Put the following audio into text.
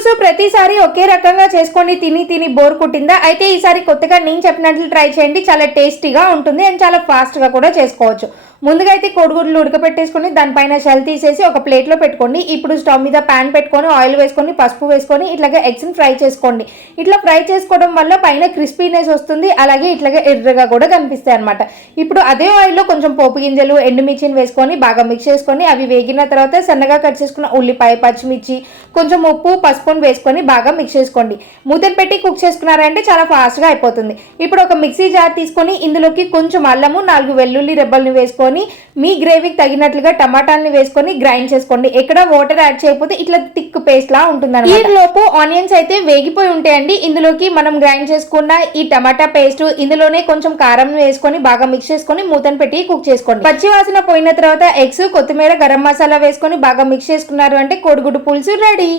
పులుసు ప్రతిసారి ఒకే రకంగా చేసుకొని తిని తిని బోర్ కొట్టిందా? అయితే ఈసారి కొత్తగా నేను చెప్పినట్లు ట్రై చేయండి. చాలా టేస్టీగా ఉంటుంది అండ్ చాలా ఫాస్ట్గా కూడా చేసుకోవచ్చు. ముందుగా అయితే కోడిగుడ్లు ఉడకపెట్టేసుకొని దానిపైన షెల్ తీసేసి ఒక ప్లేట్లో పెట్టుకోండి. ఇప్పుడు స్టవ్ మీద ప్యాన్ పెట్టుకొని ఆయిల్ వేసుకొని పసుపు వేసుకొని ఇట్లాగే ఎగ్స్ని ఫ్రై చేసుకోండి. ఇట్లా ఫ్రై చేసుకోవడం వల్ల పైన క్రిస్పీనెస్ వస్తుంది, అలాగే ఇట్లాగే ఎర్రగా కూడా కనిపిస్తాయి అనమాట. ఇప్పుడు అదే ఆయిల్లో కొంచెం పోపు గింజలు ఎండుమిర్చిని వేసుకొని బాగా మిక్స్ చేసుకొని అవి వేగిన తర్వాత సన్నగా కట్ చేసుకున్న ఉల్లిపాయ పచ్చిమిర్చి కొంచెం ఉప్పు పసుపుని వేసుకొని బాగా మిక్స్ చేసుకోండి. మూతను పెట్టి కుక్ చేసుకున్నారంటే చాలా ఫాస్ట్గా అయిపోతుంది. ఇప్పుడు ఒక మిక్సీ జార్ తీసుకొని ఇందులోకి కొంచెం అల్లము 4 వెల్లుల్లి రెబ్బల్ని వేసుకొని మీ గ్రేవీకి తగినట్లుగా టమాటాలని వేసుకొని గ్రైండ్ చేసుకోండి. ఎక్కడ వాటర్ యాడ్ చేయకపోతే ఇట్లా థిక్ పేస్ట్ లా ఉంటుంది. ఈ లోపు ఆనియన్స్ అయితే వేగిపోయి ఉంటాయండి. ఇందులోకి మనం గ్రైండ్ చేసుకున్న ఈ టమాటా పేస్ట్ ఇందులోనే కొంచెం కారం వేసుకొని బాగా మిక్స్ చేసుకొని మూతను పెట్టి కుక్ చేసుకోండి. పచ్చి వాసన పోయిన తర్వాత ఎగ్స్ కొత్తిమీర గరం మసాలా వేసుకొని బాగా మిక్స్ చేసుకున్నారు అంటే కోడిగుడ్డు పులుసు రెడీ.